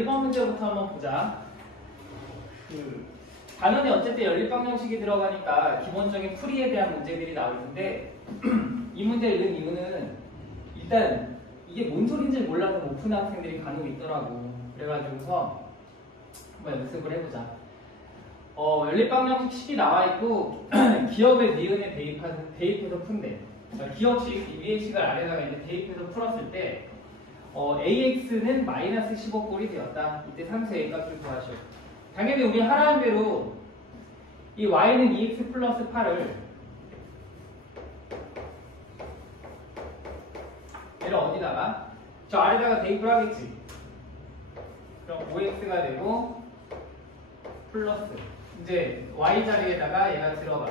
1번 문제부터 한번 보자. 단원이 어쨌든 연립방정식이 들어가니까 기본적인 풀이에 대한 문제들이 나올 텐데 이 문제를 낸 이유는 일단 이게 뭔 소린지 몰라서 못 푸는 학생들이 간혹 있더라고. 그래가지고서 한번 연습을 해보자. 연립방정식 식이 나와 있고 기억의 니은에 대입해서 푼대. 기억식 위의 식을 아래다가 이제 대입해서 풀었을 때 AX는 마이너스 15꼴이 되었다. 이때 상수 A 값을 구하시오. 당연히 우리 하라는 대로 이 Y는 2X 플러스 8을 얘를 어디다가? 저 아래다가 대입을 하겠지. 그럼 5X가 되고 플러스 이제 Y 자리에다가 얘가 들어가.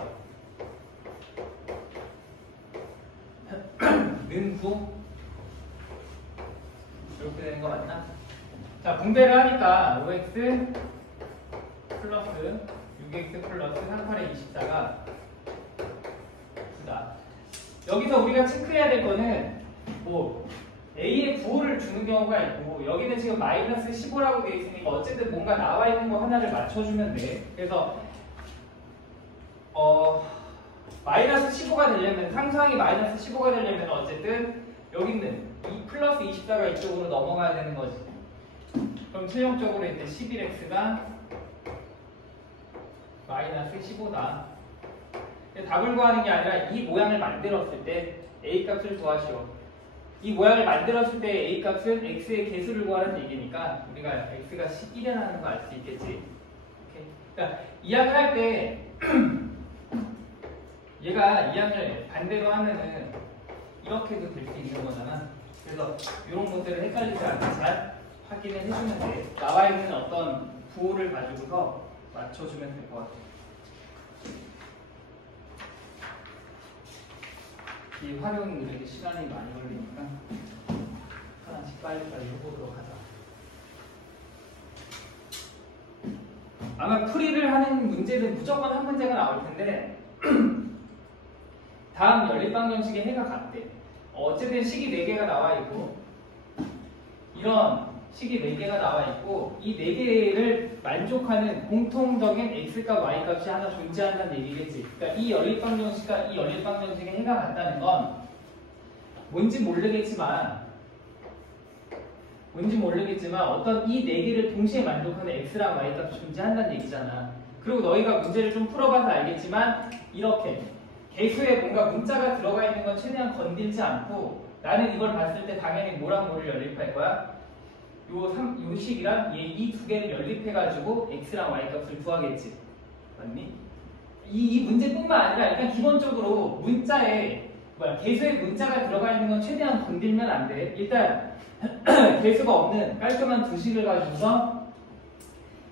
는 9 이렇게 되는 거 맞나? 자, 분배를 하니까 5x 플러스 6x 플러스 38의 24가 9다. 여기서 우리가 체크해야 될 거는 뭐 a의 9를 주는 경우가 있고 여기는 지금 마이너스 15라고 되어 있으니까 어쨌든 뭔가 나와 있는 거 하나를 맞춰주면 돼. 그래서 마이너스 15가 되려면 상수항이 마이너스 15가 되려면 어쨌든 여기 있는 2 플러스 24가 이쪽으로 넘어가야 되는 거지. 그럼 최종적으로 이제 11x가 마이너스 15다. 답을 구하는 게 아니라 이 모양을 만들었을 때 a 값을 구하시오. 이 모양을 만들었을 때 a 값은 x의 개수를 구하라는 얘기니까 우리가 x가 11이라는 거 알 수 있겠지. 오케이. 그러니까 이항을 할 때 얘가 이항을 반대로 하면은 이렇게도 될 수 있는 거잖아. 그래서 이런 것들을 헷갈리지 않게 잘 확인을 해주면 돼. 나와 있는 어떤 부호를 가지고서 맞춰주면 될 것 같아. 이 활용 이렇게 시간이 많이 걸리니까 하나씩 빨리빨리 해보도록 하자. 아마 풀이를 하는 문제는 무조건 한 문제가 나올 텐데 다음 연립방정식에 해가 같대. 어쨌든 식이 4개가 나와 있고 이런 식이 4개가 나와 있고 이 4개를 만족하는 공통적인 x값 y값이 하나 존재한다는 얘기겠지. 그러니까 이 연립방정식과 이 연립방정식에 해가 같다는 건 뭔지 모르겠지만 어떤 이 4개를 동시에 만족하는 x랑 y값이 존재한다는 얘기잖아. 그리고 너희가 문제를 좀 풀어봐서 알겠지만 이렇게 개수에 뭔가 문자가 들어가 있는 건 최대한 건들지 않고 나는 이걸 봤을 때 당연히 뭐랑 뭐를 연립할 거야? 요 식이랑 얘 이 두 개를 연립해가지고 x랑 y 값을 구하겠지. 맞니? 이 문제뿐만 아니라 일단 기본적으로 문자에 개수에 문자가 들어가 있는 건 최대한 건들면 안 돼. 일단 개수가 없는 깔끔한 두 식을 가지고서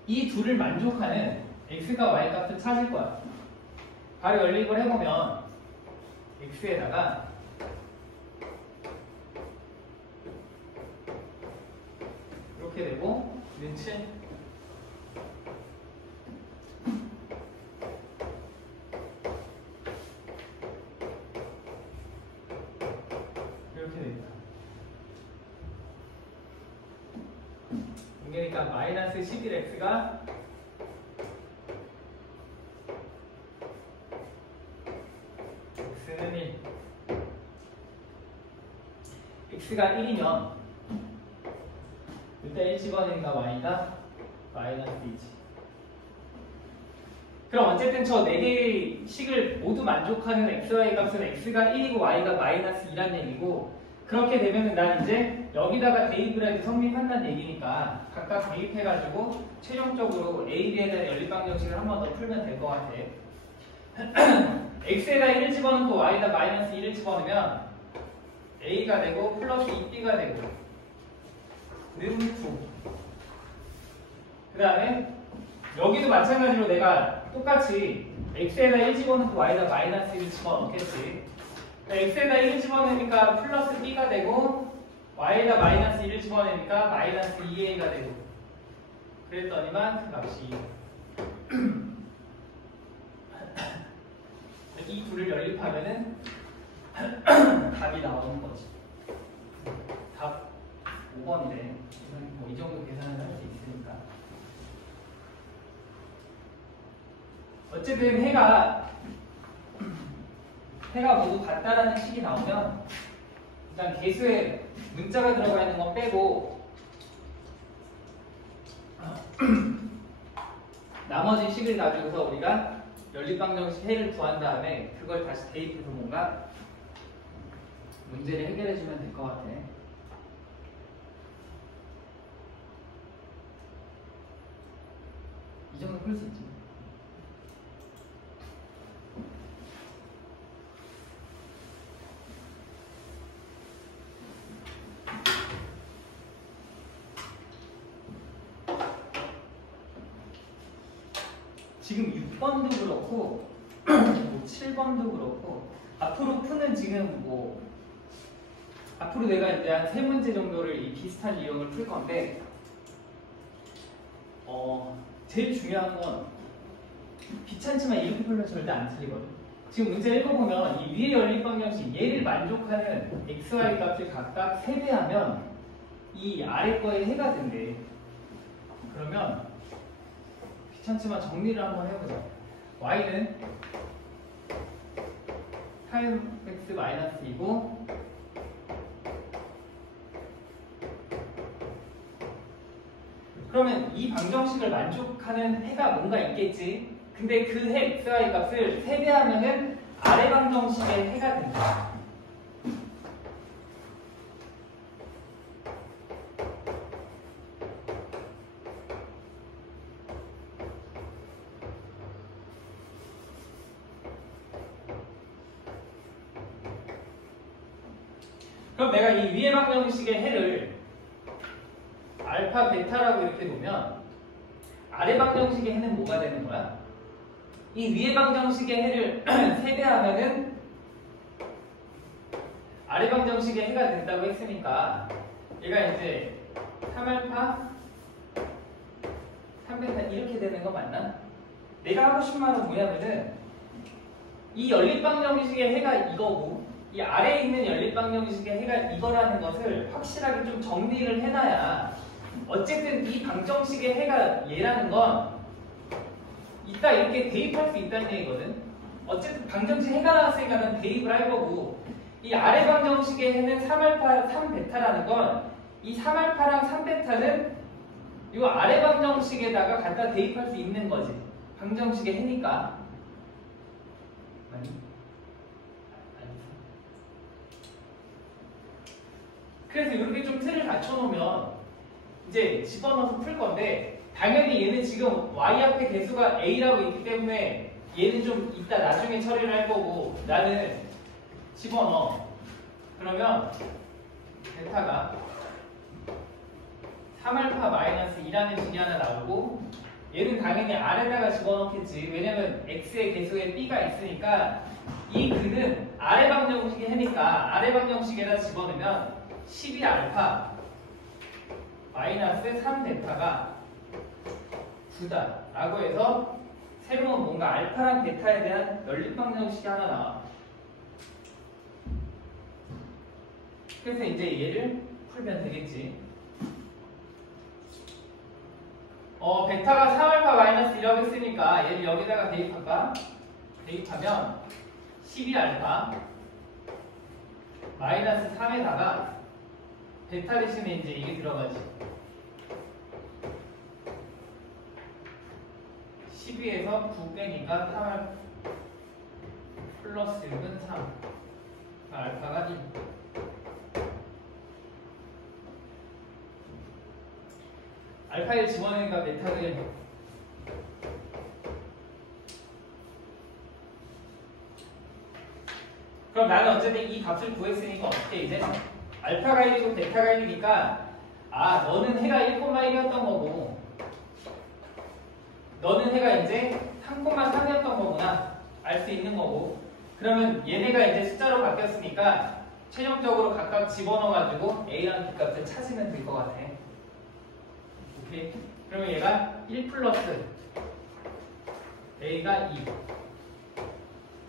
이 둘을 만족하는 x과 y 값을 찾을 거야. 바로 연립을 해보면 x에다가 이렇게 되고 는 7 이렇게 됩니다. 그러니까 마이너스 11x가 x는 1 x가 1이면 일단 1 집어내니까 y가 마이너스 2지. 그럼 어쨌든 저 4개의 식을 모두 만족하는 xy 값은 x가 1이고 y가 마이너스 2란 얘기고 그렇게 되면은 난 이제 여기다가 대입을 해도 성립한다는 얘기니까 각각 대입해가지고 최종적으로 a, b에 대한 연립방정식을 한 번 더 풀면 될 것 같아. x에다 1을 집어넣고 y에다 마이너스 1을 집어넣으면 a가 되고 플러스 2b가 되고 는 9. 그 다음에 여기도 마찬가지로 내가 똑같이 x에다 1 집어넣고 y에다 마이너스 1을 집어넣겠지. x에다 1을 집어넣으니까 플러스 b가 되고 y에다 마이너스 1을 집어넣으니까 마이너스 2a가 되고 그랬더니만 그 값이 이 둘을 연립하면은 답이 나오는 거지. 답 5번이래. 이 정도 계산을 할 수 있어. 어쨌든 해가 모두 같다라는 식이 나오면 일단 개수에 문자가 들어가 있는 건 빼고 나머지 식을 가지고서 우리가 연립방정식 해를 구한 다음에 그걸 다시 대입해서 뭔가 문제를 해결해 주면 될 것 같아. 이 정도 풀 수 있지. 지금 6번도 그렇고 뭐 7번도 그렇고 앞으로 푸는 지금 뭐 앞으로 내가 이제 한 3문제 정도를 이 비슷한 유형을 풀 건데 제일 중요한 건 귀찮지만 이렇게 풀면 절대 안 틀리거든. 지금 문제 읽어보면 이 위의 연립방정식 얘를 만족하는 xy 값을 각각 세배하면 이 아래 거에 해가 된대. 그러면 귀찮지만 정리를 한번 해보자. y는 8x-2고 그러면 이 방정식을 만족하는 해가 뭔가 있겠지. 근데 그 해 xy 값을 세배하면은 아래 방정식의 해가 된다. 그럼 내가 이 위의 방정식의 해를 알파, 베타라고 이렇게 놓으면 아래 방정식의 해는 뭐가 되는 거야? 이 위의 방정식의 해를 세배하면은 아래 방정식의 해가 된다고 했으니까 얘가 이제 3알파, 3베타 이렇게 되는 거 맞나? 내가 하고 싶은 말은 뭐냐면은 이 연립방정식의 해가 이거고 이 아래에 있는 연립방정식의 해가 이거라는 것을 확실하게 좀 정리를 해놔야 어쨌든 이 방정식의 해가 얘라는 건 이따 이렇게 대입할 수 있다는 얘기거든. 어쨌든 방정식 해가 나왔으니까 는 대입을 할 거고 이 아래 방정식의 해는 3알파, 3베타라는 건 이 3알파랑 3베타는 이 아래 방정식에다가 갖다 대입할 수 있는 거지. 방정식의 해니까. 아니? 그래서 이렇게 좀 틀을 갖춰놓으면 이제 집어넣어서 풀 건데 당연히 얘는 지금 y 앞에 개수가 a라고 있기 때문에 얘는 좀 이따 나중에 처리를 할 거고 나는 집어넣어. 그러면 베타가 3알파 마이너스 2라는 식이 하나 나오고 얘는 당연히 아래다가 집어넣겠지. 왜냐면 x의 개수에 b가 있으니까 이 근은 아래 방정식이 해니까 아래 방정식에다 집어넣으면 12알파 마이너스 3베타가 9다 라고 해서 새로운 뭔가 알파랑 베타에 대한 연립방정식이 하나 나와. 그래서 이제 얘를 풀면 되겠지. 베타가 3알파 마이너스 1라고 했으니까 얘를 여기다가 대입할까? 대입하면 12알파 마이너스 3에다가 베타 대신에 이제 이게 들어가지. 12에서 9 빼니까 3알파 플러스 6은 3. 알파가 1. 알파에 집어넣으니까 베타가 1. 그럼 나는 어쨌든 이 값을 구했으니까 어떻게 이제 알파가 1이고 베타가 1이니까 너는 해가 1,1이었던 거고 너는 해가 이제 3,3이었던 거구나 알 수 있는 거고 그러면 얘네가 이제 숫자로 바뀌었으니까 최종적으로 각각 집어넣어가지고 A라는 값을 찾으면 될 것 같아. 오케이. 그러면 얘가 1 플러스 A가 2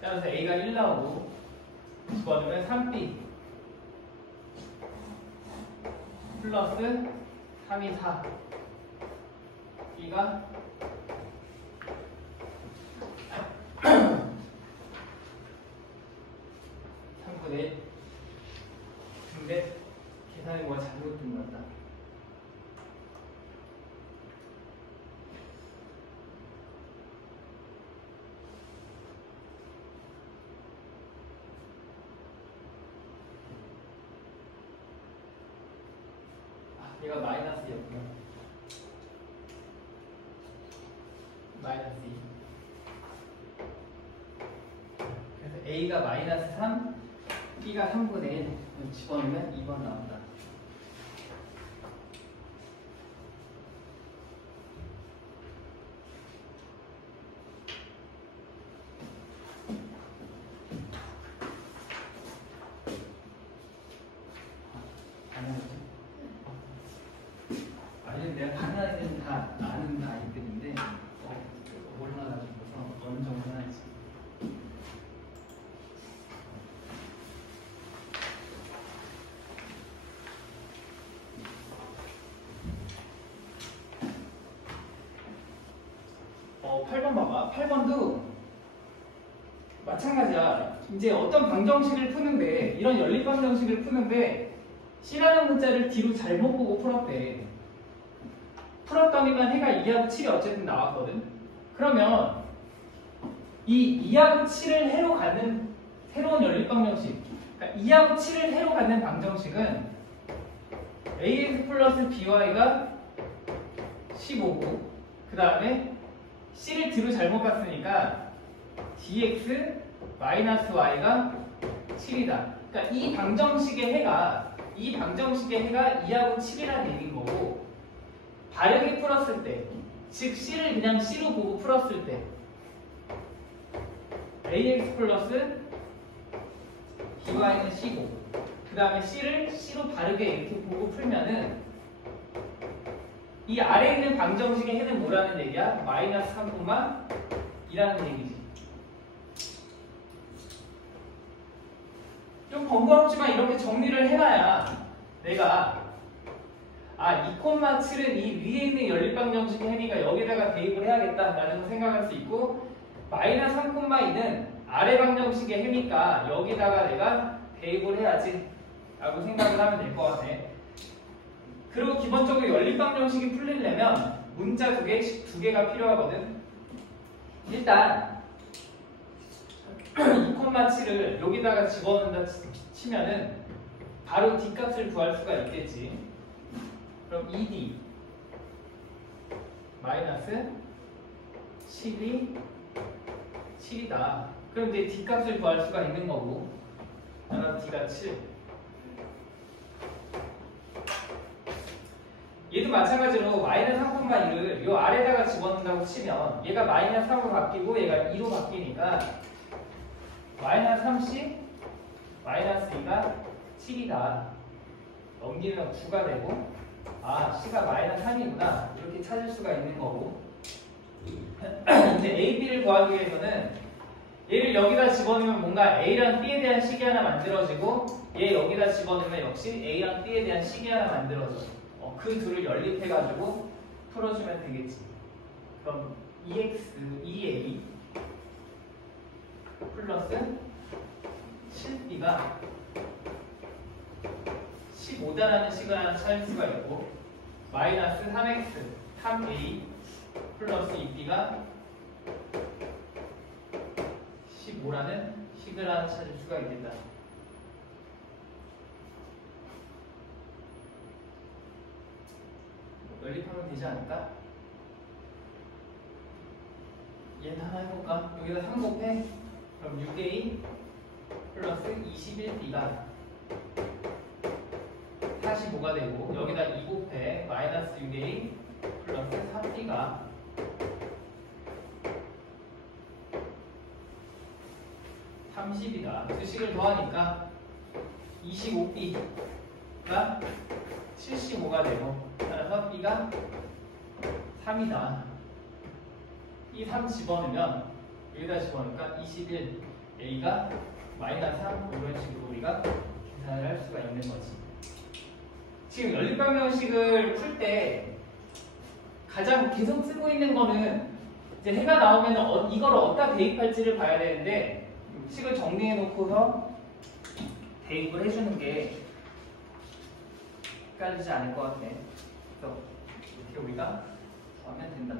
따라서 A가 1 나오고 집어넣으면 3B 플러스 3이 4 B가 4분의 1. 근데 계산이 뭐가 잘못된 것 같다. 얘가 마이너스였구나. 마이너스 2. 그래서 A가 마이너스 3, B가 3분의 1. 집어넣으면 2번 나온다. 내가 하나는 다 아는 아이들인데 몰라가지고서 어느 정도 하지. 어, 8번 봐봐. 8번도 마찬가지야. 이제 어떤 방정식을 푸는데, 이런 연립 방정식을 푸는데 C라는 문자를 D로 잘못 보고 풀었대. 풀었더니만 해가 2하고 7이 어쨌든 나왔거든. 그러면 이 2하고 7을 해로 갖는 새로운 연립 방정식, 그러니까 2하고 7을 해로 갖는 방정식은 ax 플러스 by가 15고, 그 다음에 c를 뒤로 잘못 갔으니까 dx 마이너스 y가 7이다. 그러니까 이 방정식의 해가 2하고 7이라는 얘기인 거고, 바르게 풀었을 때, 즉 C를 그냥 C로 보고 풀었을 때 AX 플러스 BY는 C고, 그 다음에 C를 C로 바르게 이렇게 보고 풀면은 이 아래에 있는 방정식의 해는 뭐라는 얘기야? 마이너스 3,2라는 얘기지. 좀 번거롭지만 이렇게 정리를 해놔야 내가 2,7은 이 위에 있는 연립방정식의 행위가 여기다가 대입을 해야겠다라는 생각할 수 있고, 마이너스 3,2는 아래 방정식의 행위니까 여기다가 내가 대입을 해야지 라고 생각을 하면 될 것 같아. 그리고 기본적으로 연립방정식이 풀리려면 문자 두 개가 필요하거든. 일단 2,7을 여기다가 집어넣는다 치면은 바로 D값을 구할 수가 있겠지. 그럼 2D 마이너스 7이다. 그럼 이제 D값을 구할 수가 있는 거고, 따라서 D가 7. 얘도 마찬가지로 마이너스 3,1을 요 아래다가 집어넣는다고 치면 얘가 마이너스 3으로 바뀌고 얘가 2로 바뀌니까 마이너스 30 마이너스 2가 7이다. 넘기면 9가 되고, C가 마이너스 3이구나. 이렇게 찾을 수가 있는 거고. 이제 A, B를 구하기 위해서는 얘를 여기다 집어넣으면 뭔가 A랑 B에 대한 식이 하나 만들어지고, 얘 여기다 집어넣으면 역시 A랑 B에 대한 식이 하나 만들어져. 그 둘을 연립해가지고 풀어주면 되겠지. 그럼 2A 플러스 7B가 15다라는 식을 하나 찾을 수가 있고, 마이너스 3x 3a 플러스 2b가 15라는 식을 하나 찾을 수가 있겠다. 연립하면 되지 않을까? 얘는 하나 해볼까? 여기다 3 곱해. 그럼 6a 플러스 21b가 45가 되고, 여기다 2 곱해 마이너스 6a 플러스 3b가 30이다. 두 식을 더하니까 25b가 75가 되고, 따라서 b가 3이다. 이 3 집어넣으면 여기다 집어넣으니까 21, a가 마이너스 3, 이런 식으로 우리가 계산을 할 수가 있는 거지. 지금 연립방정식을 풀 때 가장 계속 쓰고 있는 거는 이제 해가 나오면 이걸 어디다 대입할지를 봐야 되는데, 식을 정리해 놓고서 대입을 해주는 게 헷갈리지 않을 것 같아. 그래서 이렇게 우리가 하면 된다.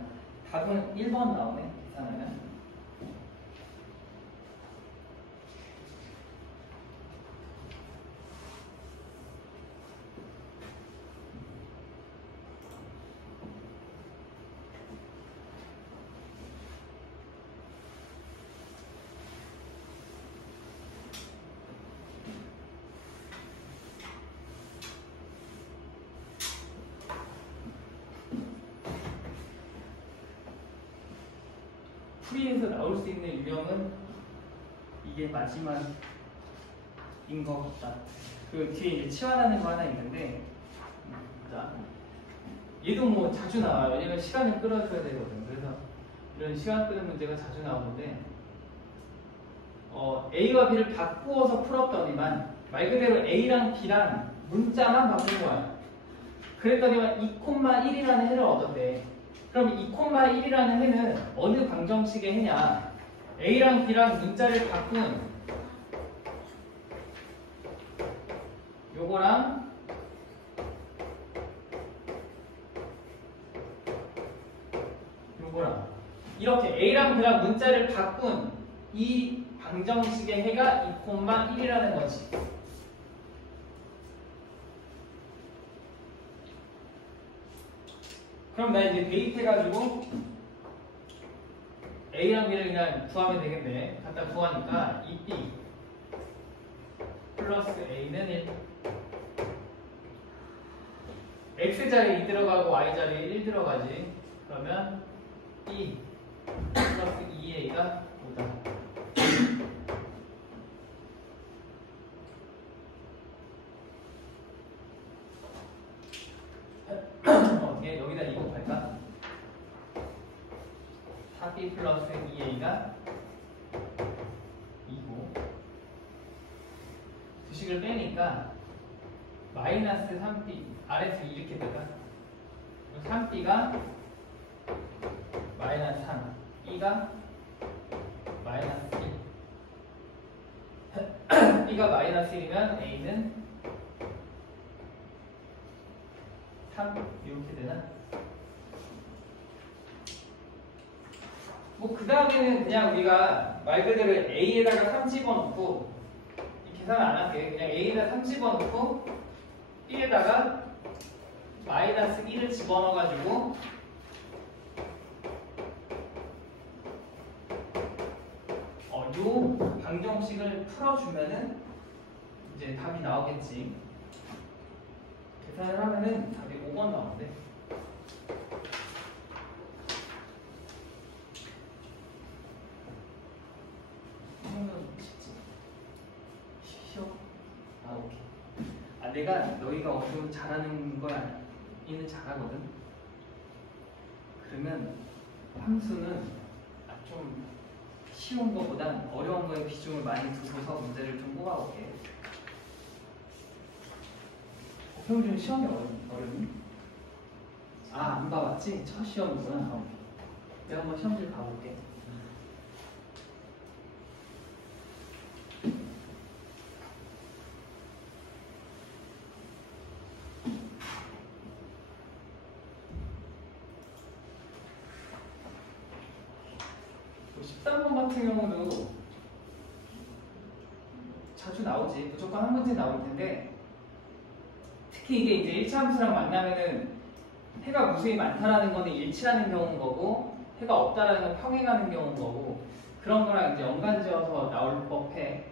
답은 1번 나오네. 계산하면. 풀이에서 나올 수 있는 유형은 이게 마지막인 것 같다. 그 뒤에 이제 치환하는 거 하나 있는데, 자, 얘도 뭐 자주 나와요. 왜냐면 시간을 끌어줘야 되거든. 그래서 이런 시간 끄는 문제가 자주 나오는데, A와 B를 바꾸어서 풀었더니만 말 그대로 A랑 B랑 문자만 바꾼 거야. 그랬더니만 2,1이라는 해를 얻었대. 그럼 2,1이라는 해는 어느 방정식의 해냐? A랑 B랑 문자를 바꾼 요거랑 요거랑 이렇게 A랑 B랑 문자를 바꾼 이 방정식의 해가 2,1이라는 거지. 그럼 나 이제 대입해가지고 A랑 B를 그냥 구하면 되겠네. 갖다 구하니까 2B 플러스 A는 1. X자리에 2 들어가고 Y자리에 1 들어가지. 그러면 B 플러스 2A가 5다. 여기다 2 곱할까? 4B 플러스 2A가 2고 두식을 빼니까 마이너스 3B 아래에서 이렇게 될까? 3B가 마이너스 3 B가 마이너스 1 B가 마이너스 1이면 A는 3 이렇게 되나? 뭐 그 다음에는 그냥 우리가 말 그대로 A에다가 3 집어넣고 계산 안 할게. 그냥 A에다 3 집어넣고 B에다가 마이너스 1을 집어넣어가지고 요 방정식을 풀어주면은 이제 답이 나오겠지. 계산을 하면은 답이 5번 나오는데. 오케이. 내가 너희가 어느 잘하는 거 아니면 잘하거든. 그러면 함수는 좀 쉬운 것보단 어려운 거에 비중을 많이 두고서 문제를 좀 뽑아볼게. 평균 시험이 어렵니? 안 봐봤지? 첫 시험이구나. 내가 한번 시험지를 봐볼게. 같은 경우도 자주 나오지. 무조건 한 문제 나올 텐데 특히 이게 이제 1차 함수랑 만나면은 해가 무수히 많다라는 거는 일치하는 경우인 거고 해가 없다라는 건 평행하는 경우인 거고 그런 거랑 이제 연관지어서 나올 법해.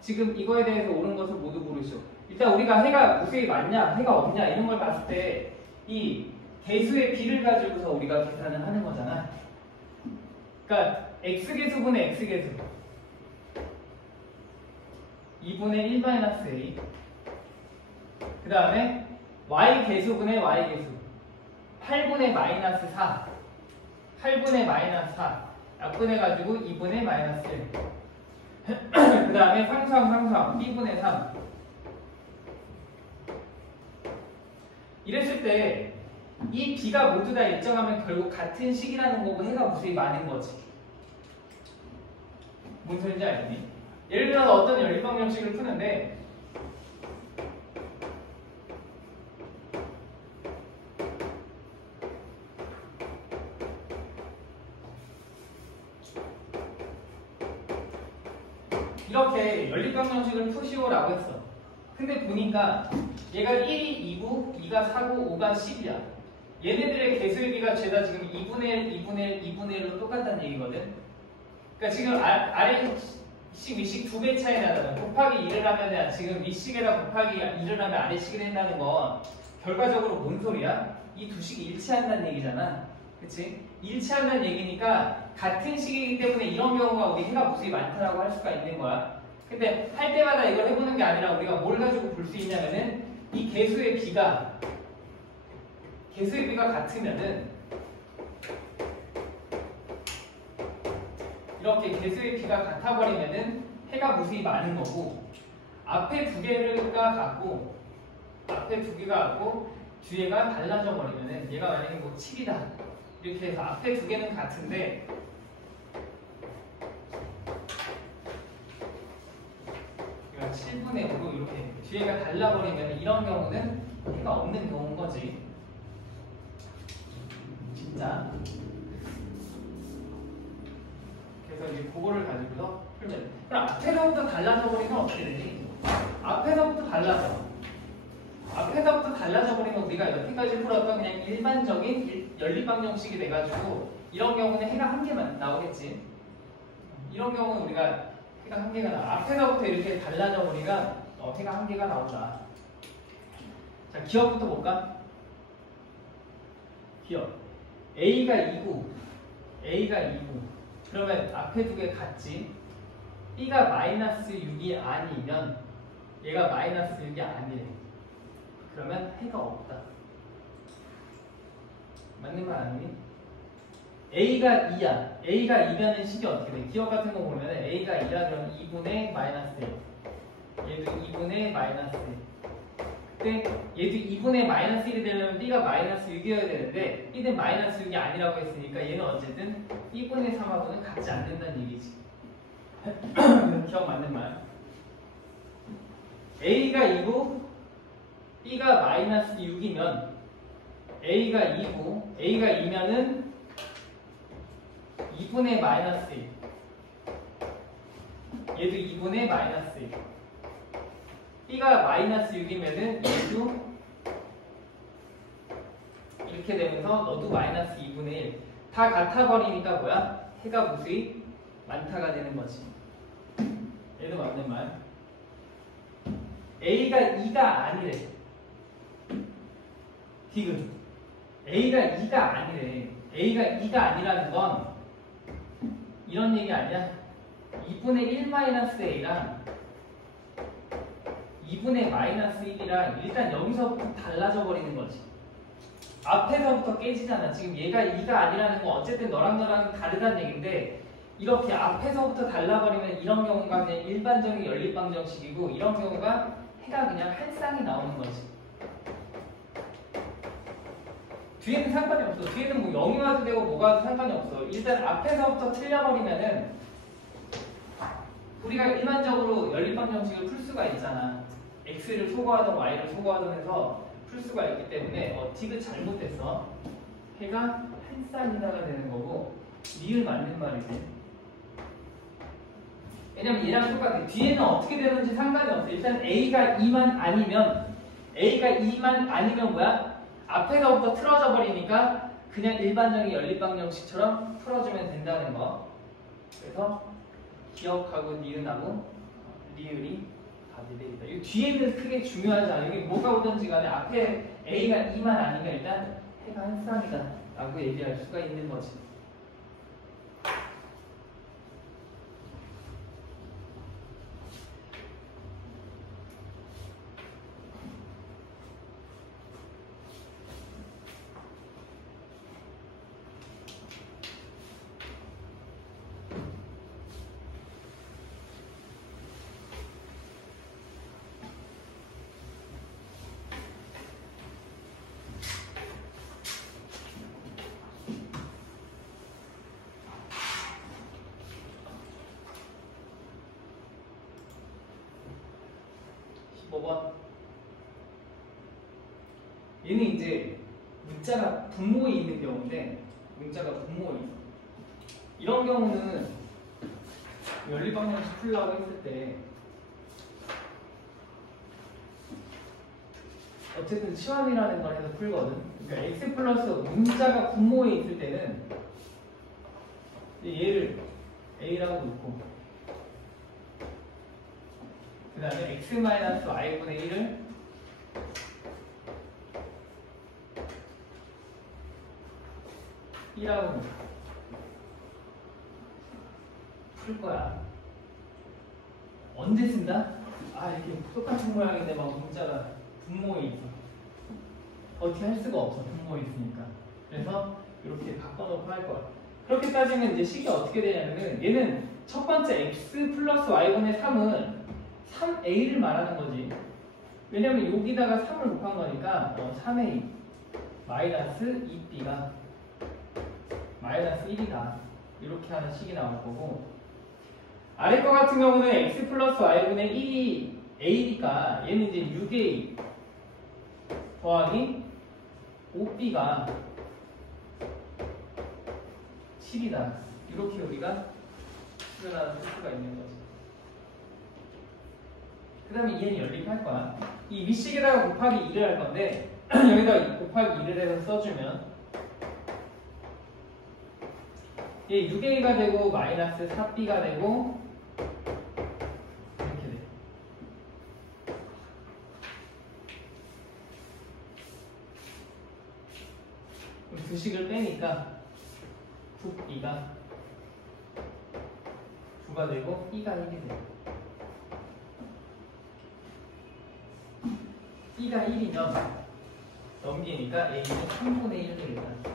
지금 이거에 대해서 옳은 것을 모두 모르죠. 일단 우리가 해가 무수히 많냐 해가 없냐 이런 걸 봤을 때 이 개수의 비를 가지고서 우리가 계산을 하는 거잖아. 그러니까 x개수분의 x개수 2분의 1-a 그 다음에 y개수분의 y개수 8분의 마이너스 4 8분의 마이너스 4 약분해가지고 2분의 마이너스 1 그 다음에 상수항 b분의 3 이랬을 때 이 b가 모두 다 일정하면 결국 같은 식이라는 거고 해가 무수히 많은 거지. 뭔 소리인지 알겠니? 예를 들어서 어떤 연립방정식을 푸는데 이렇게 연립방정식을 푸시오라고 했어. 근데 보니까 얘가 1이 2고 2가 4고 5가 10이야. 얘네들의 개수의 비가 죄다 지금 2분의 1, 2분의 1, 2분의 1로 똑같다는 얘기거든. 그러니까 지금 아래 식, 윗식 2배 차이 나잖아. 곱하기 2를 하면 지금 윗식에다 곱하기 2를 하면 아래식이 된다는 건 결과적으로 뭔 소리야? 이 두 식이 일치한다는 얘기잖아. 그치? 일치한다는 얘기니까 같은 식이기 때문에 이런 경우가 우리 해가 무수히 많다라고 할 수가 있는 거야. 근데 할 때마다 이걸 해보는 게 아니라 우리가 뭘 가지고 볼 수 있냐면은 이 개수의 비가 같으면은 이렇게 개수의 비가 같아버리면은 해가 무수히 많은 거고 앞에 두 개가 같고 뒤에가 달라져 버리면은 얘가 만약에 뭐 7이다 이렇게 해서 앞에 두 개는 같은데 얘가 7분의 5로 이렇게 뒤에가 달라버리면 이런 경우는 해가 없는 경우인 거지. 진짜. 그래서 이제 그거를 가지고서 풀면 돼. 그럼 앞에서부터 달라져 버리면 어떻게 되니? 앞에서부터 달라져 버리면 우리가 여태까지 풀었던 그냥 일반적인 연립방정식이 돼가지고 이런 경우는 해가 한 개만 나오겠지. 이런 경우는 우리가 해가 한 개가 나와. 앞에서부터 이렇게 달라져 버리면 해가 한 개가 나온다. 자, 기억부터 볼까? 기억. A가 2고 그러면 앞에 두 개 같지? B가 마이너스 6이 아니면 얘가 마이너스 6이 아니래. 그러면 해가 없다. 맞는 말 아니니? A가 2야. A가 2면은 식이 어떻게 돼? 기억 같은 거 보면 A가 2야 그러면 2분의 마이너스 1. 얘도 2분의 마이너스 1. 근데 얘도 2분의 마이너스 1이 되려면 B가 마이너스 6이어야 되는데 B는 마이너스 6이 아니라고 했으니까 얘는 어쨌든 B분의 3하고는 같지 않는다는 얘기지. 기억 맞는 말. A가 2고 B가 마이너스 6이면 A가 2면은 2분의 마이너스 1. 얘도 2분의 마이너스 1. B가 마이너스 6이면은 얘도 이렇게 되면서 너도 마이너스 2분의 1. 다 같아버리니까 뭐야? 해가 무수히 많다가 되는 거지. 얘도 맞는 말. A가 2가 아니래. 디귿. A가 2가 아니래. A가 2가 아니라는 건 이런 얘기 아니야? 2분의 1 마이너스 A랑 2분의 마이너스 1이랑 일단 여기서부터 달라져 버리는 거지. 앞에서부터 깨지잖아. 지금 얘가 2가 아니라는 건 어쨌든 너랑 다르다는 얘기인데 이렇게 앞에서부터 달라버리면 이런 경우가 그냥 일반적인 연립방정식이고 이런 경우가 해가 그냥 한 쌍이 나오는 거지. 뒤에는 상관이 없어. 뒤에는 뭐 0이 와도 되고 뭐가 와도 상관이 없어. 일단 앞에서부터 틀려버리면은 우리가 일반적으로 연립방정식을 풀 수가 있잖아. x를 소거하던 y를 소거하던 해서 풀 수가 있기 때문에 디귿 잘못됐어. 해가 한 쌍이다가 되는 거고 니을 맞는 말이지. 왜냐면 얘랑 똑같아. 뒤에는 어떻게 되는지 상관이 없어. 일단 A가 2만 아니면 뭐야? 앞에서부터 틀어져 버리니까 그냥 일반적인 연립방정식처럼 풀어주면 된다는 거. 그래서 기억하고 니은하고 리을이 답이 되겠다. 이 뒤에는 크게 중요하지 않아. 여기 뭐가 오든지 간에 앞에 A가 2만 아니면 일단 해가 한 쌍이다 라고 얘기할 수가 있는 거지. 얘는 이제 문자가 분모에 있는 경우인데 문자가 분모에 있어. 이런 경우는 연립방정식 풀라고 했을 때 어쨌든 치환이라는 걸 해서 풀거든. 그러니까 x 플러스 문자가 분모에 있을 때는 얘를 a라고 놓고 그 다음에 x 마이너스 y분의 1을 이라고 놓고 풀 거야. 언제 쓴다? 아, 이렇게 똑같은 모양인데 막 문자가 분모에 있어. 어떻게 할 수가 없어, 분모에 있으니까. 그래서 이렇게 바꿔놓고 할 거야. 그렇게 따지면 이제 식이 어떻게 되냐면은 얘는 첫 번째 x 플러스 y분의 3은 3a를 말하는 거지. 왜냐면 여기다가 3을 곱한 거니까 3a 마이너스 2b가 마이너스 1이다. 이렇게 하는 식이 나올 거고, 아래 거 같은 경우는 x 플러스 y분의 1이 a니까 얘는 이제 6a 더하기 5b가 7이다. 이렇게 우리가 수련하는 수가 있는 거지. 그 다음에 얘는 연립할 거야. 이 윗식에다가 곱하기 2를 할 건데 여기다 곱하기 2를 해서 써주면 얘 6a가 되고 마이너스 4b가 되고 이렇게 돼. 그럼 두 식을 빼니까 9b가 9가 되고 b가 1이 돼. b가 1이면 넘기니까 a는 3분의 1 되겠다.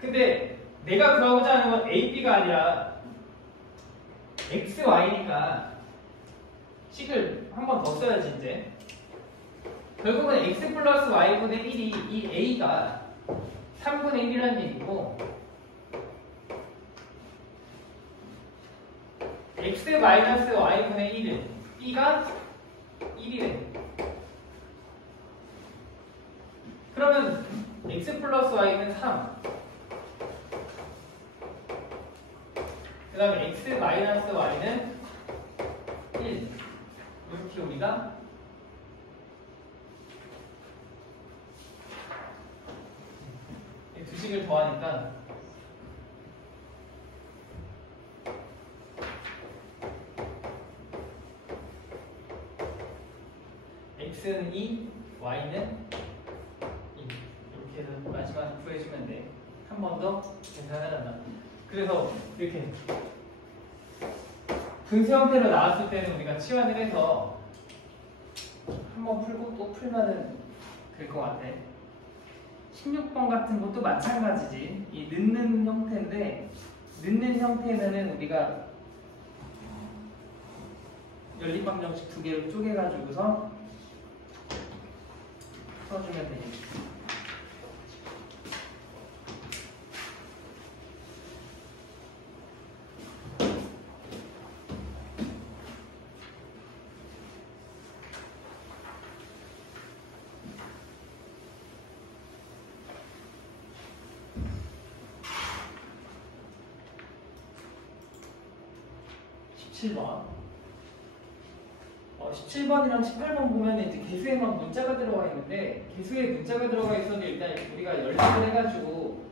근데 내가 구하고자 하는 건 A, B가 아니라 X, Y니까 식을 한 번 더 써야지 이제. 결국은 X 플러스 Y분의 1이 이 A가 3분의 1이라는 얘기고 X 마이너스 Y분의 1은 B가 1이래. 그러면 x 플러스 y는 3. 그 다음에 x 마이너스 y는 1. 이렇게 우리가 이 두 식을 더하니까 x는 2, y는 마지막 구해주면 돼. 한 번 더 계산하란다. 그래서 이렇게 분수 형태로 나왔을 때는 우리가 치환을 해서 한 번 풀고 또 풀면은 될 것 같아. 16번 같은 것도 마찬가지지. 이 넣는 형태인데 넣는 형태는 우리가 연립방정식 두 개를 쪼개가지고서 써주면 되겠지. 17번. 17번이랑 18번 보면 이제 개수에만 문자가 들어가 있는데 개수에 문자가 들어가 있어도 일단 우리가 연립을 해가지고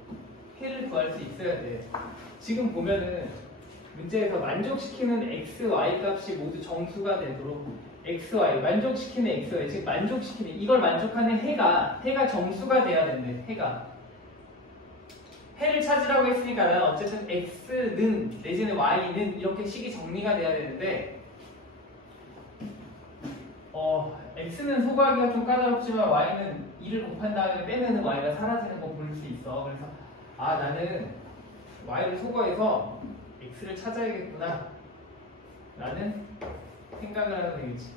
해를 구할 수 있어야 돼. 지금 보면은 문제에서 만족시키는 x, y 값이 모두 정수가 되도록 x, y 만족시키는 x, y 즉 만족시키는 이걸 만족하는 해가 정수가 돼야 된대. 해를 찾으라고 했으니까 나는 어쨌든 x는 내지는 y는 이렇게 식이 정리가 돼야 되는데 x는 소거하기가 좀 까다롭지만 y는 2를 곱한 다음에 빼면은 y가 사라지는 거 볼 수 있어. 그래서 나는 y를 소거해서 x를 찾아야겠구나 라는 생각을 하면 되겠지.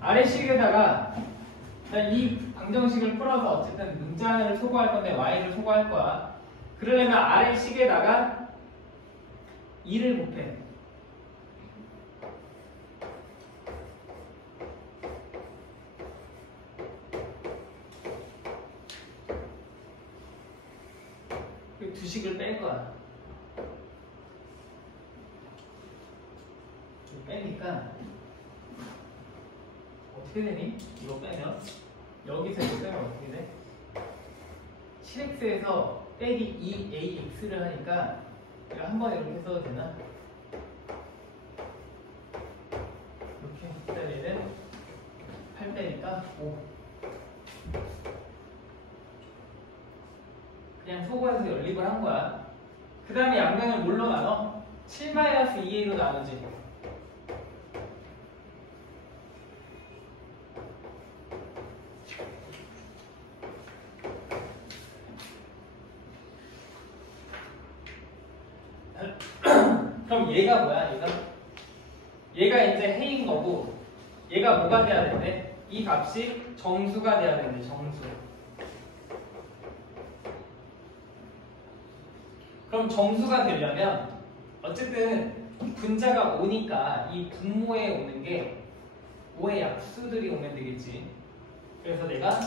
아래 식에다가 이 방정식을 풀어서 어쨌든 문자를 소거할 건데 y를 소거할 거야. 그러려면 아래 식에다가 2를 곱해. 이 두 식을 뺄 거야. 빼니까 어떻게 되니? 이거 빼면 여기서 이거 빼면 어떻게 돼? 7x에서 빼기 2ax를 하니까 내가 한 번에 이렇게 써도 되나? 이렇게 그다음에 얘는 8 빼니까 5. 그냥 소거해서 연립을 한 거야. 그 다음에 양면을 뭘로 나눠? 7-2a로 나누지. 그럼 얘가 뭐야? 얘가 이제 해인 거고 얘가 뭐가 돼야 되는데? 이 값이 정수가 돼야 되는데 정수. 그럼 정수가 되려면 어쨌든 분자가 5니까 이 분모에 오는 게 5의 약수들이 오면 되겠지. 그래서 내가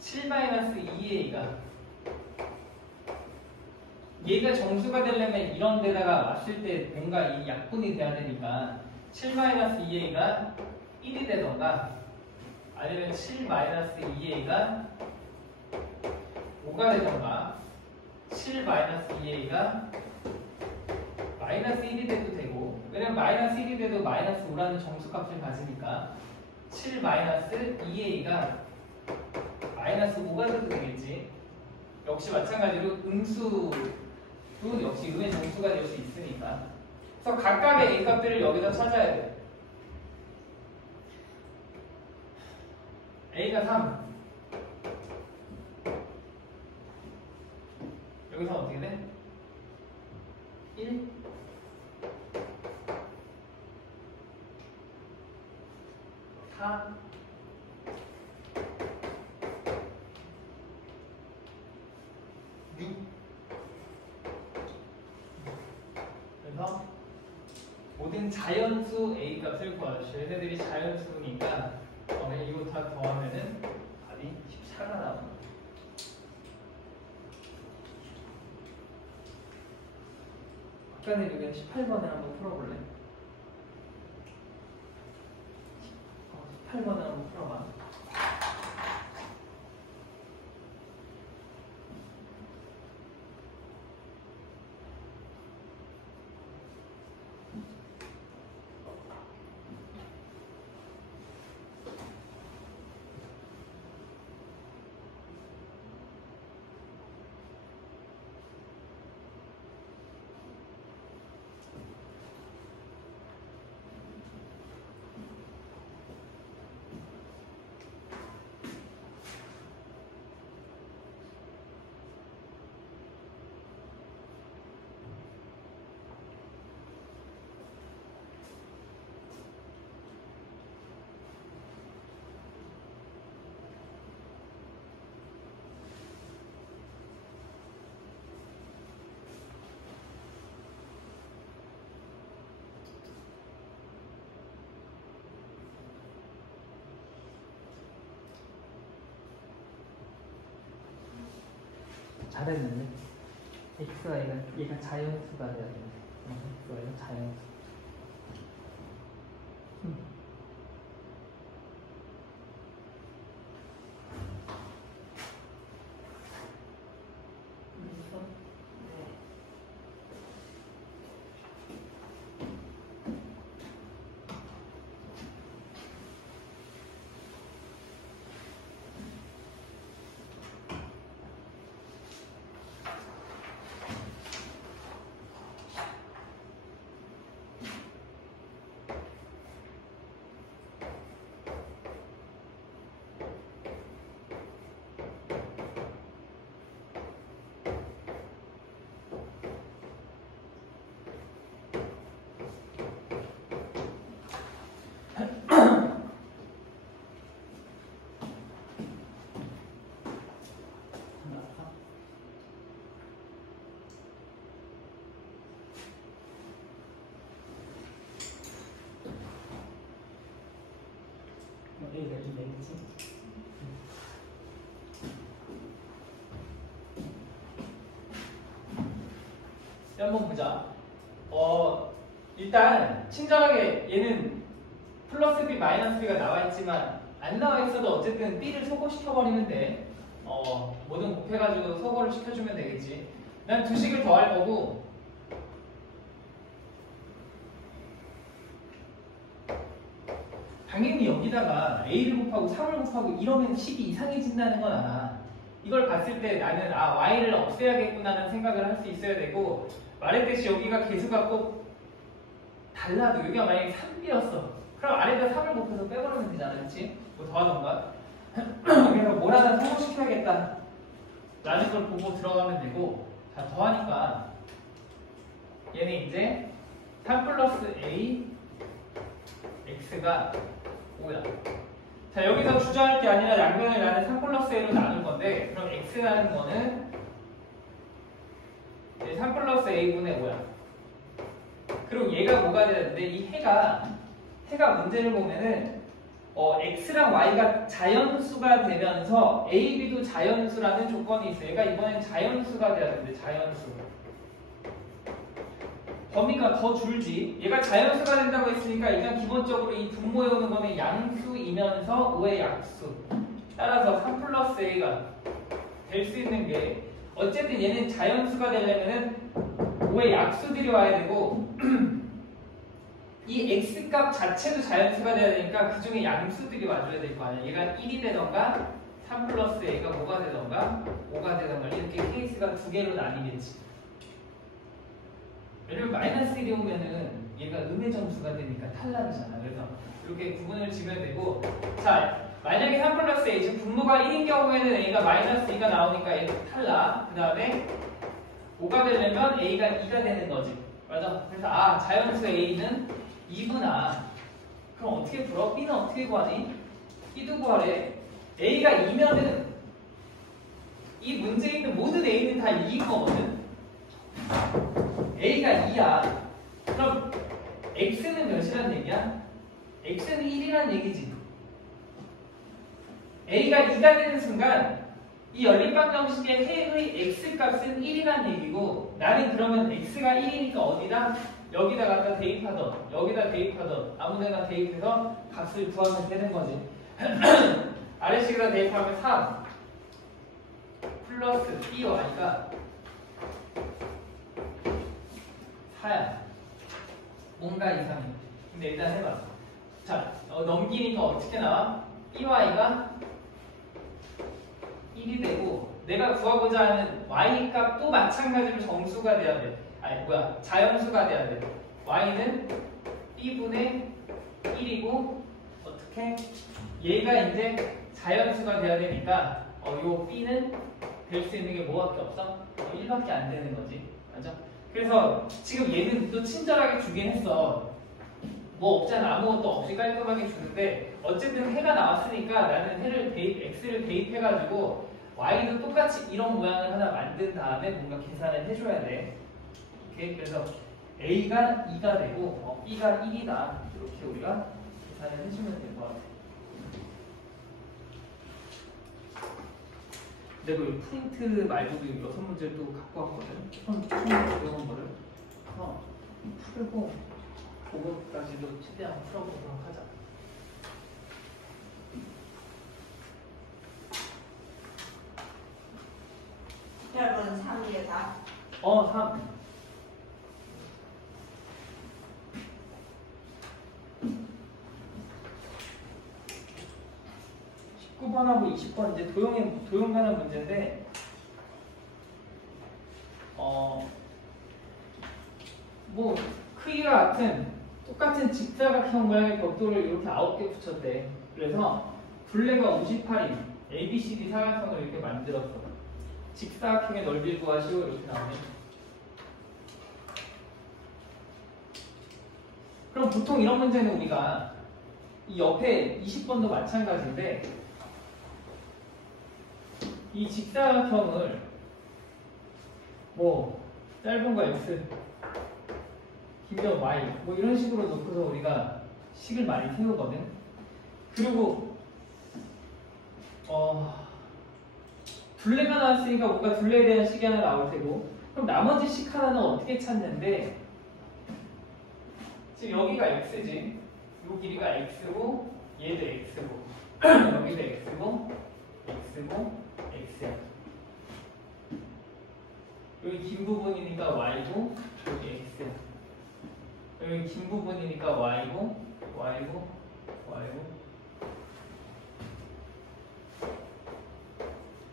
7-2a가 얘가 정수가 되려면 이런 데다가 왔을 때 뭔가 이 약분이 돼야 되니까 7-2a가 1이 되던가 아니면 7-2a가 5가 되던가 7-2a가 마이너스 1이 돼도 되고 왜냐면 마이너스 1이 돼도 마이너스 5라는 정수값을 가지니까 7-2a가 마이너스 5가 돼도 되겠지. 역시 마찬가지로 음수도 역시 음의 정수가 될 수 있으니까. 그래서 각각의 a 값들을 여기서 찾아야 돼. a가 3 여기서 어떻게 돼? 1 4 6 그래서 모든 자연수 a 값을 구하시오. 얘네들이 자연수니까 이거 다 더하면은 답이 14가 나옵니다. 아까 내용에 18번을 한번 풀어볼래? 18번을 한번 풀어봐. 잘했는데 x가 얘가 자연수가 돼야 돼. x가 자연수. A가 2겠지? 한번 보자. 일단 친절하게 얘는 플러스 b 마이너스 b가 나와 있지만 안 나와 있어도 어쨌든 b를 소거시켜 버리면 돼. 뭐든 곱해가지고 소거를 시켜주면 되겠지. 난 두 식을 더할 거고 당연히 여기다가 a를 곱하고 3을 곱하고 이러면 식이 이상해진다는 건 알아. 이걸 봤을 때 나는 y를 없애야겠구나라는 생각을 할 수 있어야 되고 말했듯이 여기가 개수가 꼭 달라도 여기가 만약에 3b였어. 그럼 아래다 3을 곱해서 빼버리면 되잖아. 그렇지? 뭐 더하던가. 그래서 뭘 하나 소거시켜야겠다 라는 걸 보고 들어가면 되고 자 더하니까 얘는 이제 3 플러스 a x가 5야. 자 여기서 주저할 게 아니라 양변을 나는 3 플러스 a로 나눌 건데 그럼 x라는 거는 3 플러스 a분의 5야. 그리고 얘가 뭐가 되는데 이 해가 문제를 보면은 x랑 y가 자연수가 되면서 a, b도 자연수라는 조건이 있어요. 얘가 이번엔 자연수가 돼야 되는데 자연수. 범위가 더 줄지. 얘가 자연수가 된다고 했으니까 일단 기본적으로 이 분모에 오는 거는 양수이면서 5의 약수. 따라서 3 플러스 a가 될 수 있는 게 어쨌든 얘는 자연수가 되려면은 5의 약수들이 와야 되고 이 x값 자체도 자연수가 돼야 되니까 그 중에 양수들이 와줘야 될 거 아니야. 얘가 1이 되던가 3 플러스 a가 뭐가 되던가 5가 되던가 이렇게 케이스가 두 개로 나뉘겠지. 왜냐면 마이너스 1이 오면은 얘가 음의 점수가 되니까 탈락이잖아. 그래서 이렇게 구분을 지면 되고 자 만약에 3 플러스 a 즉 분모가 1인 경우에는 a가 마이너스 2가 나오니까 a 탈락. 그 다음에 5가 되려면 a가 2가 되는 거지. 맞아. 그래서 자연수 a는 2구나. 그럼 어떻게 풀어? b는 어떻게 구하니? b도 구하래. a가 2면은 이 문제에 있는 모든 a는 다 2인 거거든. a가 2야. 그럼 x는 몇이란 얘기야? x는 1이란 얘기지. a가 2가 되는 순간 이 연립방정식의 해의 x값은 1이란 얘기고 나는 그러면 x가 1이니까 어디다? 여기다 갖다 대입하던 여기다 대입하던 아무데나 대입해서 값을 구하면 되는 거지. 아래식에다 대입하면 3 플러스 by가 4야. 뭔가 이상해. 근데 일단 해봐. 자, 넘기니까 어떻게 나와? by가 1이 되고 내가 구하고자 하는 y 값도 마찬가지로 정수가 돼야 돼. 자연수가 돼야 돼. y는 b분의 1이고 어떻게? 얘가 이제 자연수가 돼야 되니까 요 b는 될 수 있는 게 뭐밖에 없어? 1밖에 안 되는 거지. 맞아? 그래서 지금 얘는 또 친절하게 주긴 했어. 뭐 없잖아. 아무것도 없이 깔끔하게 주는데 어쨌든 해가 나왔으니까 나는 x를 대입해가지고 y도 똑같이 이런 모양을 하나 만든 다음에 뭔가 계산을 해줘야 돼. 오케이? 그래서 a가 2가 되고 b가 1이다. 이렇게 우리가 계산을 해주면 될 것 같아. 근데 그 프린트 말고도 6문제를 또 갖고 왔거든. 처음 배운 거를. 풀고 그거까지도 최대한 풀어보도록 하자. 여러분 3이에요 다? 3. 19번하고 20번 이제 도형 관한 문제인데 뭐 크기가 같은 똑같은 직사각형 모양의 벽돌을 이렇게 9개 붙였대. 그래서 둘레가 58인 ABCD 사각형을 이렇게 만들었어. 직사각형의 넓이를 구하시오. 이렇게 나오네. 그럼 보통 이런 문제는 우리가 이 옆에 20번도 마찬가지인데 이 직사각형을 뭐 짧은 거 x, 긴 거 y 뭐 이런 식으로 놓고서 우리가 식을 많이 세우거든. 그리고 둘레가 나왔으니까 뭔가 둘레에 대한 식이 하나 나올 테고 그럼 나머지 식 하나는 어떻게 찾는데 지금 여기가 x지. 요 길이가 x고 얘도 x고 여기도 x고 x고 x야. 여기 긴 부분이니까 y고 여기 x야. 여기 긴 부분이니까 y고 y고 y고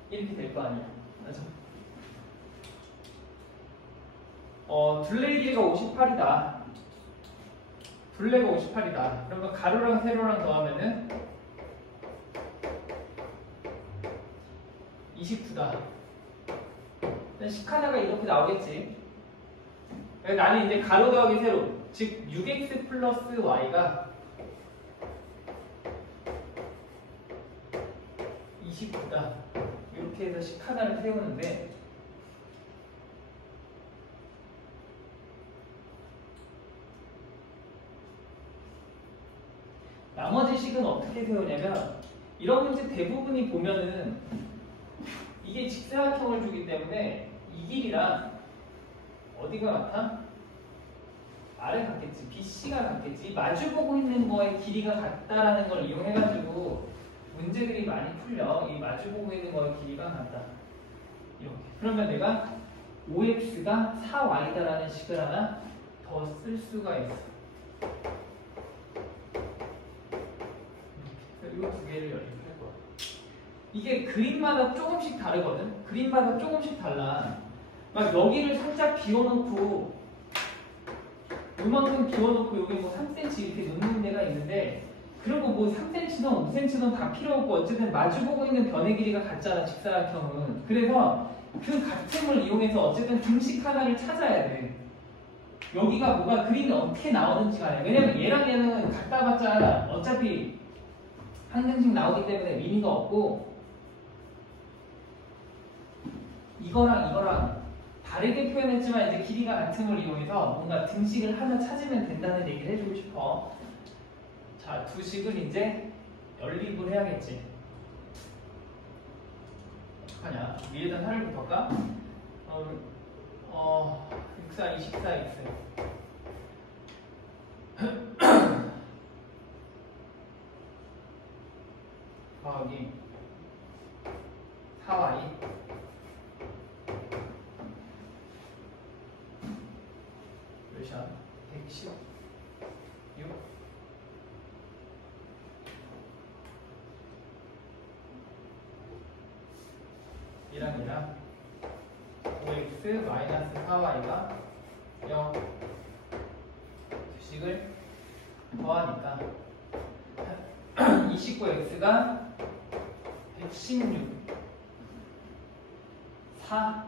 이렇게 될 거 아니야. 맞아? 둘레 길이가 58이다. 둘레가 58이다. 그러면 가로랑 세로랑 더하면은 29다. 식 하나가 이렇게 나오겠지. 나는 이제 가로 더하기 세로, 즉 6x 플러스 y가 29다. 이렇게 해서 식 하나를 세우는데 나머지 식은 어떻게 세우냐면 이런 문제 대부분이 보면은 이게 직사각형을 주기 때문에 이 길이랑 어디가 같아? R에 같겠지. BC가 같겠지. 마주보고 있는 거의 길이가 같다라는 걸 이용해가지고 문제들이 많이 풀려. 이 마주보고 있는 거의 길이가 같다. 이렇게. 그러면 내가 5x가 4y다라는 식을 하나 더 쓸 수가 있어. 이 두 개를 연립할 거야. 이게 그림마다 조금씩 다르거든. 그림마다 조금씩 달라. 막 여기를 살짝 비워놓고 요만큼 비워놓고 여기 뭐 3cm 이렇게 놓는 데가 있는데 그런 거 뭐 3cm든 5cm든 다 필요 없고 어쨌든 마주보고 있는 변의 길이가 같잖아 직사각형은. 그래서 그 같음을 이용해서 어쨌든 등식 하나를 찾아야 돼. 여기가 뭐가 그림이 어떻게 나오는지 간에. 왜냐면 얘랑 얘는 같다 봤자 어차피 한 등식 나오기 때문에 의미가 없고 이거랑 다르게 표현했지만 이제 길이가 같음을 이용해서 뭔가 등식을 하나 찾으면 된다는 얘기를 해주고 싶어. 자, 두 식을 이제 연립을 해야겠지. 어떡하냐? 위에다 4를 붙을까? 64, 24x 더하기 4y 몇이야? 110 6 이랑 5x 마이너스 4y가 0 두식을 더하니까 29x가 116 4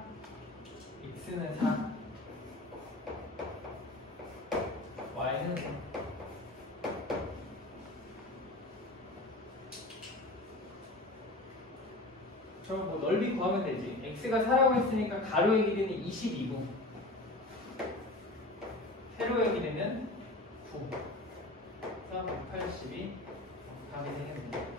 x는 4 y는 0. 그럼 뭐 넓이 구하면 되지. x가 4라고 했으니까 가로의 길이는 22고 세로의 길이는 9 182 답이 되겠네.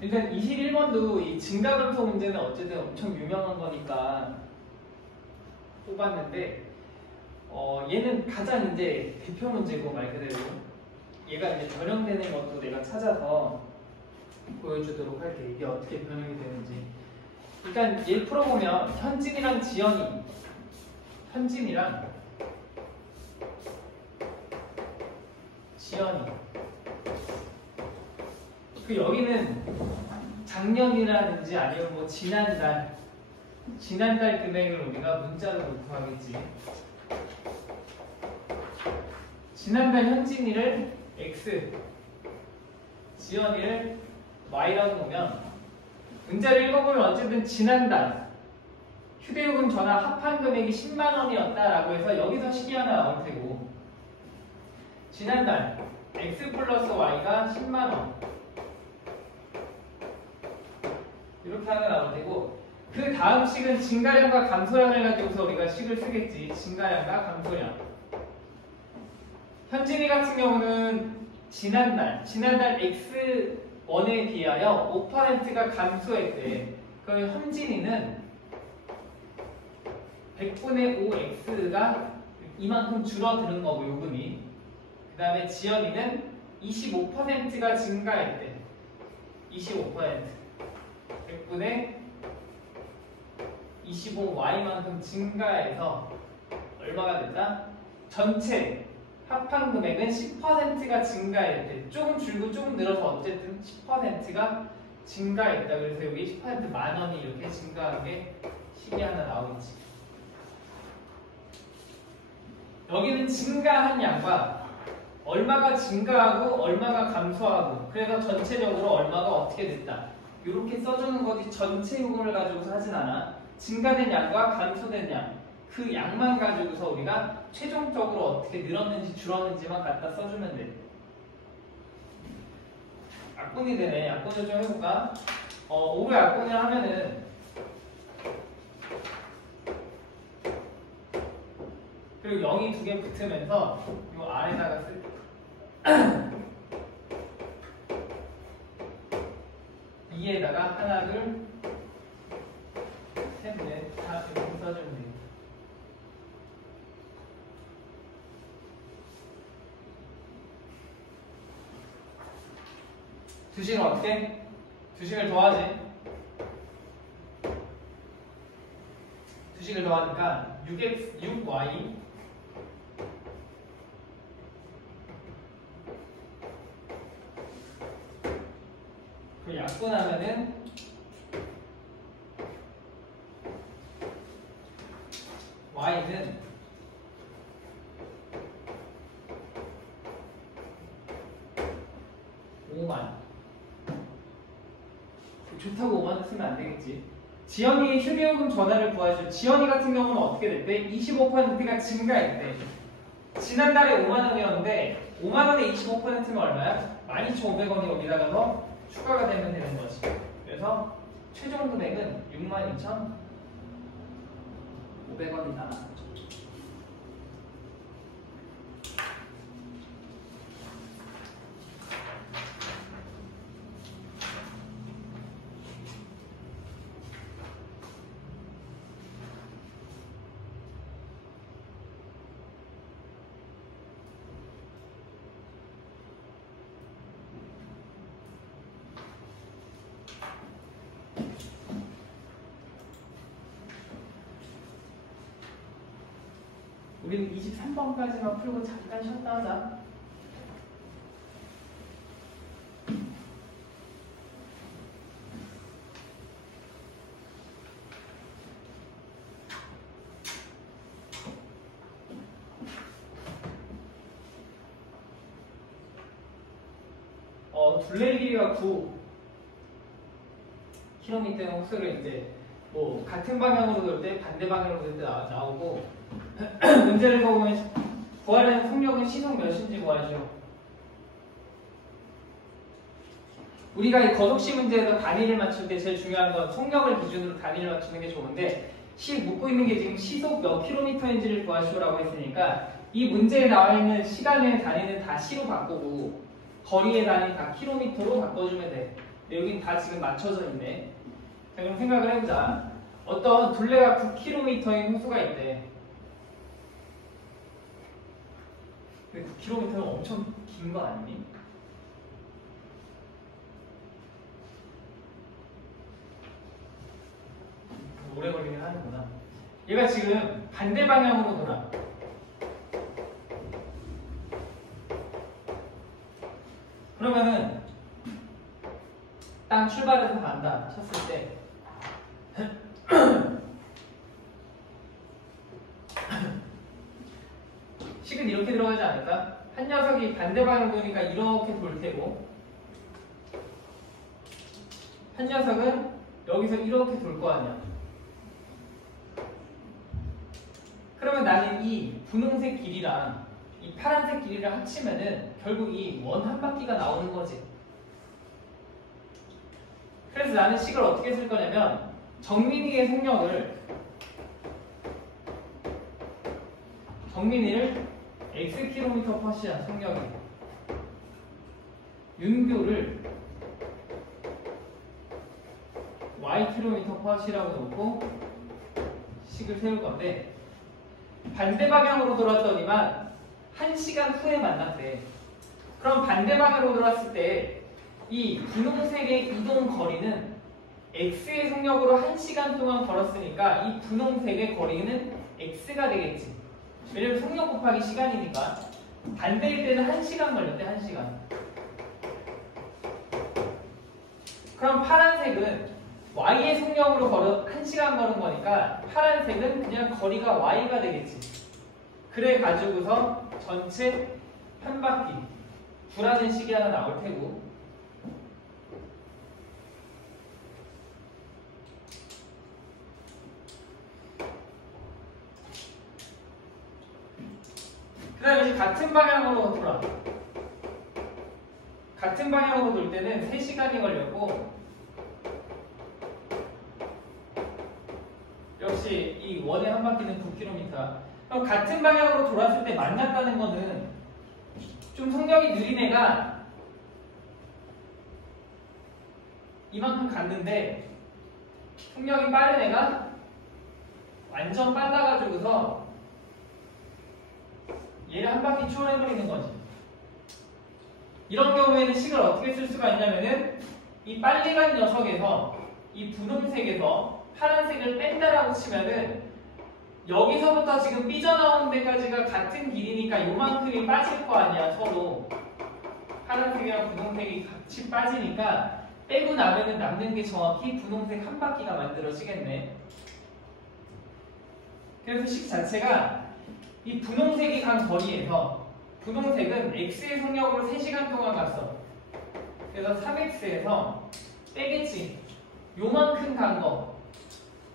일단 21번도 이 증가분수 문제는 어쨌든 엄청 유명한 거니까 뽑았는데 얘는 가장 이제 대표 문제고 말 그대로 얘가 이제 변형되는 것도 내가 찾아서 보여주도록 할게. 이게 어떻게 변형이 되는지. 일단 얘를 풀어보면 현진이랑 지연이 그 여기는 작년이라든지 아니면 뭐 지난달 금액을 우리가 문자로 놓고 하겠지. 지난달 현진이를 x 지연이를 y라고 보면 문제를 읽어보면 어쨌든 지난달 휴대요금 전화 합한 금액이 10만 원이었다라고 해서 여기서 식이 하나 나올 테고 지난달 x 플러스 y가 10만 원 이렇게 하나 나올 테고 그 다음 식은 증가량과 감소량을 가지고서 우리가 식을 쓰겠지. 증가량과 감소량. 현진이 같은 경우는 지난달 x1에 비하여 5%가 감소했대. 그럼 현진이는 100분의 5x가 이만큼 줄어드는 거고 요금이. 그 다음에 지연이는 25%가 증가했대. 25%. 100분의 25y만큼 증가해서 얼마가 됐다? 전체 합한 금액은 10%가 증가했대. 조금 줄고 조금 늘어서 어쨌든 10%가 증가했다. 그래서 여기 10% 만 원이 이렇게 증가한 게 식이 하나 나오겠지. 여기는 증가한 양과 얼마가 증가하고 얼마가 감소하고 그래서 전체적으로 얼마가 어떻게 됐다. 이렇게 써주는 거지 전체 요금을 가지고서 하진 않아. 증가된 양과 감소된 양, 그 양만 가지고서 우리가 최종적으로 어떻게 늘었는지 줄었는지만 갖다 써주면 돼. 약분이 되네. 약분을 좀 해볼까? 5로 약분을 하면은 그리고 0이 두 개 붙으면서 이 아래다가 쓸 이에다가 하나, 둘, 셋, 넷, 다 이렇게 써주면 되겠다. 두 식은 어떻게? 두 식을 더하지? 두 식을 더하니까 6y 그 약분하면은 y는 5만. 좋다고 5만원 쓰면 안 되겠지. 지연이의 휴대요금 전화를 구하시오. 지연이 같은 경우는 어떻게 됐대? 25%가 증가했대. 지난달에 5만원이었는데 5만원에 25%면 얼마야? 12,500원이 여기다가 더 추가가 되면 되는 거지. 그래서 최종 금액은 62,500원이다. 우리는 23번까지만 풀고 잠깐 쉬었다 하자. 둘레 길이가 9km의 홀수를 이제 뭐 같은 방향으로 돌 때 반대 방향으로 돌 때 나오고 문제를 보면 구하려는 속력은 시속 몇인지 구하죠. 우리가 이 거속시 문제에서 단위를 맞출 때 제일 중요한 건 속력을 기준으로 단위를 맞추는 게 좋은데 묻고 있는 게 지금 시속 몇 킬로미터인지를 구하시오라고 했으니까 이 문제에 나와 있는 시간의 단위는 다 시로 바꾸고 거리의 단위 다 킬로미터로 바꿔주면 돼. 여긴 다 지금 맞춰져 있네. 자, 그럼 생각을 해보자. 어떤 둘레가 9km인 호수가 있대. 근데 9km는 엄청 긴 거 아니니? 오래 걸리긴 하는구나. 얘가 지금 반대 방향으로 돌아. 그러면은 딱 출발해서 간다 쳤을 때 식은 이렇게 들어가지 않을까? 한 녀석이 반대 방향 도니까 이렇게 돌 테고 한 녀석은 여기서 이렇게 돌 거 아니야. 그러면 나는 이 분홍색 길이랑 이 파란색 길이를 합치면은 결국 이 원 한 바퀴가 나오는 거지. 그래서 나는 식을 어떻게 쓸 거냐면 정민이의 정민이를 x km/s야 속력이. 윤규를 y km/s라고 놓고 식을 세울 건데 반대 방향으로 돌았더니만 1시간 후에 만났대. 그럼 반대 방향으로 돌았을 때 이 분홍색의 이동 거리는 x의 속력으로 1시간 동안 걸었으니까 이 분홍색의 거리는 x가 되겠지. 왜냐면 속력 곱하기 시간이니까. 반대일 때는 1시간 걸렸대. 1시간. 그럼 파란색은 y의 속력으로 1시간 걸은 거니까 파란색은 그냥 거리가 y가 되겠지. 그래 가지고서 전체 한 바퀴 구라는 식이 하나 나올 테고, 그 다음에 이제 같은 방향으로 돌아. 같은 방향으로 돌 때는 3시간이 걸렸고, 역시 이 원의 한 바퀴는 9km야. 그럼 같은 방향으로 돌았을 때 만났다는 거는 좀 속력이 느린 애가 이만큼 갔는데 속력이 빠른 애가 완전 빨라가지고서 얘를 한 바퀴 추월해버리는 거지. 이런 경우에는 식을 어떻게 쓸 수가 있냐면은 이 빨리 간 녀석에서 이 분홍색에서 파란색을 뺀다라고 치면은 여기서부터 지금 삐져나오는 데까지가 같은 길이니까 요만큼이 빠질 거 아니야. 서로 파란색이랑 분홍색이 같이 빠지니까 빼고 나면은 남는 게 정확히 분홍색 한 바퀴가 만들어지겠네. 그래서 식 자체가 이 분홍색이 간 거리에서 분홍색은 x의 속력으로 3시간 동안 갔어. 그래서 3x에서 빼겠지. 요만큼 간 거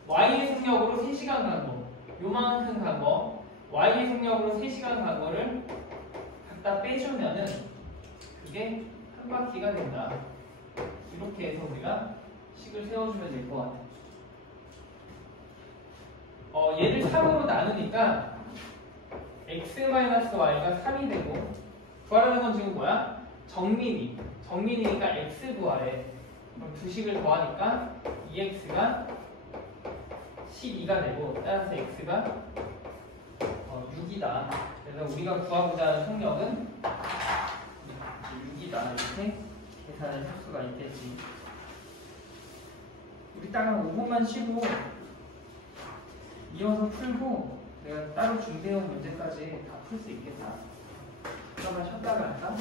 y의 속력으로 3시간 간 거, 요만큼 간 거 y의 속력으로 3시간 간 거를 갖다 빼주면은 그게 한 바퀴가 된다. 이렇게 해서 우리가 식을 세워주면 될 것 같아. 얘를 3으로 나누니까 x-y가 3이 되고, 구하라는 건 지금 뭐야? 정민이니까 x 구하래. 그럼 두 식을 더하니까 2x가 12가 되고, 따라서 x가 6이다. 그래서 우리가 구하고자 하는 속력은 6이다. 이렇게 계산을 할 수가 있겠지. 우리 딱 한 5분만 쉬고 이어서 풀고 내가 따로 준비해온 문제까지 다 풀 수 있겠다. 잠깐만 쉬었다가 할까?